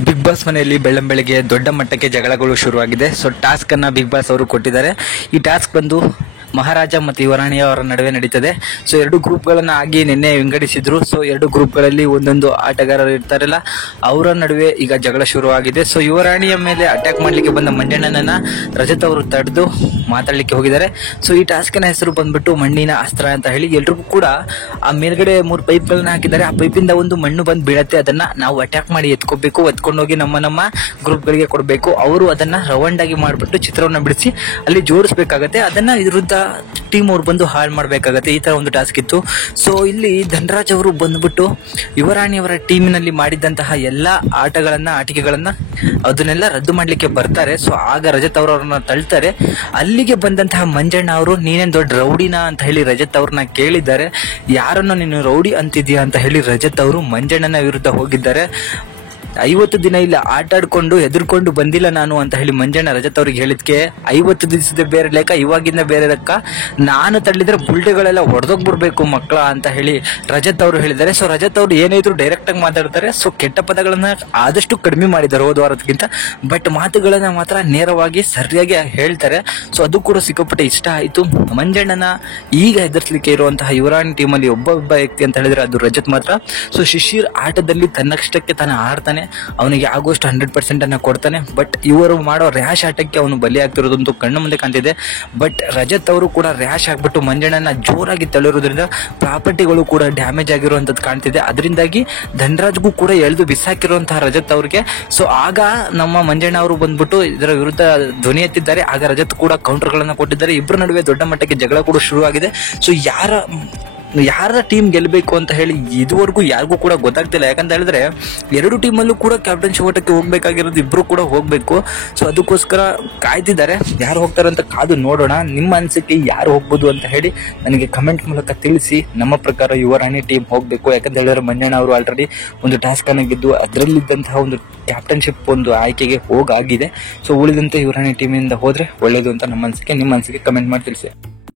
Big boss ಮನೆಯಲ್ಲಿ ಬೆಳ್ಳಂಬೆಳಗ್ಗೆ ದೊಡ್ಡ ಮಟ್ಟಕ್ಕೆ ಜಗಳಗಳು ಶುರುವಾಗಿದೆ. ಸೊ ಟಾಸ್ಕ್ ಅನ್ನ ಬಿಗ್ ಬಾಸ್ ಅವರು ಕೊಟ್ಟಿದ್ದಾರೆ. ಈ ಟಾಸ್ಕ್ ಬಂದು ಮಹಾರಾಜ ಮತ್ತು ಯುವರಾಣಿ ಅವರ ನಡುವೆ ನಡೀತದೆ. ಸೊ ಎರಡು ಗ್ರೂಪ್ಗಳನ್ನ ಆಗಿ ನಿನ್ನೆ ವಿಂಗಡಿಸಿದ್ರು. ಸೊ ಎರಡು ಗ್ರೂಪ್ಗಳಲ್ಲಿ ಒಂದೊಂದು ಆಟಗಾರರು ಇರ್ತಾರಲ್ಲ, ಅವರ ನಡುವೆ ಈಗ ಜಗಳ ಶುರುವಾಗಿದೆ. ಸೊ ಯುವರಾಣಿಯ ಮೇಲೆ ಅಟ್ಯಾಕ್ ಮಾಡ್ಲಿಕ್ಕೆ ಬಂದ ಮಂಜಣ್ಣನನ್ನ ರಜತ್ ಅವರು ತಡೆದು ಮಾತಾಡ್ಲಿಕ್ಕೆ ಹೋಗಿದ್ದಾರೆ. ಸೊ ಈ ಟಾಸ್ಕಿನ ಹೆಸರು ಬಂದ್ಬಿಟ್ಟು ಮಣ್ಣಿನ ಅಸ್ತ್ರ ಅಂತ ಹೇಳಿ. ಎಲ್ರಿಗೂ ಕೂಡ ಆ ಮೇಲ್ಗಡೆ 3 ಪೈಪ್ಗಳನ್ನ ಹಾಕಿದ್ದಾರೆ. ಆ ಪೈಪಿಂದ ಒಂದು ಮಣ್ಣು ಬಂದು ಬೀಳತ್ತೆ. ಅದನ್ನ ನಾವು ಅಟ್ಯಾಕ್ ಮಾಡಿ ಎತ್ಕೋಬೇಕು, ಎತ್ಕೊಂಡೋಗಿ ನಮ್ಮ ಗ್ರೂಪ್ಗಳಿಗೆ ಕೊಡಬೇಕು. ಅವರು ಅದನ್ನ ರೌಂಡ್ ಆಗಿ ಮಾಡ್ಬಿಟ್ಟು ಚಿತ್ರವನ್ನ ಬಿಡಿಸಿ ಅಲ್ಲಿ ಜೋಡಿಸ್ಬೇಕಾಗತ್ತೆ. ಅದನ್ನ ವಿರುದ್ಧ ಟೀಮ್ ಅವ್ರು ಬಂದು ಹಾಳು ಮಾಡ್ಬೇಕಾಗತ್ತೆ. ಈ ತರ ಒಂದು ಟಾಸ್ಕ್ ಇತ್ತು. ಸೊ ಇಲ್ಲಿ ಧನರಾಜ್ ಅವರು ಬಂದ್ಬಿಟ್ಟು ಯುವರಾಣಿ ಅವರ ಟೀಮಿನಲ್ಲಿ ಮಾಡಿದಂತಹ ಎಲ್ಲಾ ಆಟಿಕೆಗಳನ್ನ ಅದನ್ನೆಲ್ಲ ರದ್ದು ಮಾಡ್ಲಿಕ್ಕೆ ಬರ್ತಾರೆ. ಸೊ ಆಗ ರಜತ್ ಅವರನ್ನ ತಳ್ತಾರೆ. ಅಲ್ಲಿಗೆ ಬಂದಂತಹ ಮಂಜಣ್ಣ ಅವರು ನೀನೇನ್ ದೊಡ್ಡ ರೌಡಿನಾ ಅಂತ ಹೇಳಿ ರಜತ್ ಅವ್ರನ್ನ ಕೇಳಿದ್ದಾರೆ. ಯಾರನ್ನ ನೀನು ರೌಡಿ ಅಂತಿದ್ಯಾ ಅಂತ ಹೇಳಿ ರಜತ್ ಅವರು ಮಂಜಣ್ಣನ ವಿರುದ್ಧ ಹೋಗಿದ್ದಾರೆ. 50 ದಿನ ಇಲ್ಲ ಆಟ ಆಡ್ಕೊಂಡು ಹೆದರ್ಕೊಂಡು ಬಂದಿಲ್ಲ ನಾನು ಅಂತ ಹೇಳಿ ಮಂಜಣ್ಣ ರಜತ್ ಅವ್ರಿಗೆ ಹೇಳಿದ್ಕೆ 50 ದಿವಸದ ಬೇರೆ ಲೆಕ್ಕ, ಇವಾಗಿಂದ ಬೇರೆ ಲೆಕ್ಕ, ನಾನು ತಳ್ಳಿದ್ರೆ ಬುಲ್ಟೆಗಳೆಲ್ಲ ಹೊಡೆದೋಗ್ಬಿಡ್ಬೇಕು ಮಕ್ಕಳ ಅಂತ ಹೇಳಿ ರಜತ್ ಅವರು ಹೇಳಿದ್ದಾರೆ. ಸೊ ರಜತ್ ಅವರು ಏನಿದ್ರು ಡೈರೆಕ್ಟ್ ಆಗಿ ಮಾತಾಡ್ತಾರೆ. ಸೊ ಕೆಟ್ಟ ಪದಗಳನ್ನ ಆದಷ್ಟು ಕಡಿಮೆ ಮಾಡಿದ್ದಾರೆ ಹೋದ ವಾರದಕ್ಕಿಂತ, ಬಟ್ ಮಾತುಗಳನ್ನ ಮಾತ್ರ ನೇರವಾಗಿ ಸರಿಯಾಗಿ ಹೇಳ್ತಾರೆ. ಸೊ ಅದು ಕೂಡ ಸಿಕ್ಕಾಪಟ್ಟೆ ಇಷ್ಟ ಆಯ್ತು. ಮಂಜಣ್ಣನ ಈಗ ಹೆದರ್ಸ್ಲಿಕ್ಕೆ ಇರುವಂತಹ ಯುವರಾಣಿ ಟೀಮಲ್ಲಿ ಒಬ್ಬ ವ್ಯಕ್ತಿ ಅಂತ ಹೇಳಿದ್ರೆ ಅದು ರಜತ್ ಮಾತ್ರ. ಸೊ ಶಿಶಿರ್ ಆಟದಲ್ಲಿ ತನ್ನಷ್ಟಕ್ಕೆ ತಾನು ಆಡ್ತಾನೆ, ಅವನಿಗೆ ಆಗೋಷ್ಟು 100% ಅನ್ನ ಕೊಡ್ತಾನೆ. ಬಟ್ ಇವರು ಮಾಡೋ ರ್ಯಾಶ್ ಆಟಕ್ಕೆ ಅವನು ಬಲಿ ಆಗ್ತಿರೋದಂತೂ ಕಣ್ಣು ಮುಂದೆ ಕಾಣ್ತಿದೆ. ಬಟ್ ರಜತ್ ಅವರು ಕೂಡ ರ್ಯಾಶ್ ಆಗ್ಬಿಟ್ಟು ಮಂಜಣ್ಣನ ಜೋರಾಗಿ ತಳ್ಳಿರೋದ್ರಿಂದ ಪ್ರಾಪರ್ಟಿಗಳು ಕೂಡ ಡ್ಯಾಮೇಜ್ ಆಗಿರುವಂತದ್ದು ಕಾಣ್ತಿದೆ. ಅದರಿಂದಾಗಿ ಧನರಾಜ್ಗೂ ಕೂಡ ಎಳೆದು ಬಿಸಾಕಿರುವಂತಹ ರಜತ್ ಅವ್ರಿಗೆ. ಸೊ ಆಗ ನಮ್ಮ ಮಂಜಣ್ಣ ಅವರು ಬಂದ್ಬಿಟ್ಟು ಇದರ ವಿರುದ್ಧ ಧ್ವನಿ ಎತ್ತಿದ್ದಾರೆ. ಆಗ ರಜತ್ ಕೂಡ ಕೌಂಟರ್ ಗಳನ್ನ ಕೊಟ್ಟಿದ್ದಾರೆ. ಇಬ್ಬರ ನಡುವೆ ದೊಡ್ಡ ಮಟ್ಟಕ್ಕೆ ಜಗಳ ಕೂಡ ಶುರುವಾಗಿದೆ. ಸೊ ಯಾರ ಟೀಮ್ ಗೆಲ್ಲಬೇಕು ಅಂತ ಹೇಳಿ ಇದುವರೆಗೂ ಯಾರಿಗೂ ಕೂಡ ಗೊತ್ತಾಗ್ತಿಲ್ಲ. ಯಾಕಂತ ಹೇಳಿದ್ರೆ ಎರಡು ಟೀಮಲ್ಲೂ ಕೂಡ ಕ್ಯಾಪ್ಟನ್ಶಿಪ್ ಓಟಕ್ಕೆ ಹೋಗ್ಬೇಕಾಗಿರೋದು ಇಬ್ರು ಕೂಡ ಹೋಗ್ಬೇಕು. ಸೊ ಅದಕ್ಕೋಸ್ಕರ ಕಾಯ್ತಿದ್ದಾರೆ. ಯಾರು ಹೋಗ್ತಾರೆ ಅಂತ ಕಾದು ನೋಡೋಣ. ನಿಮ್ಮ ಅನಿಸಿಕೆ ಯಾರು ಹೋಗ್ಬೋದು ಅಂತ ಹೇಳಿ ನನಗೆ ಕಮೆಂಟ್ ಮೂಲಕ ತಿಳಿಸಿ. ನಮ್ಮ ಪ್ರಕಾರ ಯುವರಾಣಿ ಟೀಮ್ ಹೋಗ್ಬೇಕು. ಯಾಕಂತ ಹೇಳಿದ್ರೆ ಮಂಜಣ್ಣ ಅವರು ಆಲ್ರೆಡಿ ಒಂದು ಟಾಸ್ಕ್ ಅನ್ನ ಗೆದ್ದು ಅದರಲ್ಲಿದ್ದಂತಹ ಒಂದು ಕ್ಯಾಪ್ಟನ್ಶಿಪ್ ಒಂದು ಆಯ್ಕೆಗೆ ಹೋಗಾಗಿದೆ. ಸೊ ಉಳಿದಂತೆ ಯುವರಾಣಿ ಟೀಮಿಂದ ಹೋದ್ರೆ ಒಳ್ಳೇದು ಅಂತ ನಮ್ಮ ಅನಿಸಿಕೆ. ನಿಮ್ಮ ಅನಿಸಿಕೆ ಕಮೆಂಟ್ ಮಾಡಿ ತಿಳಿಸಿ.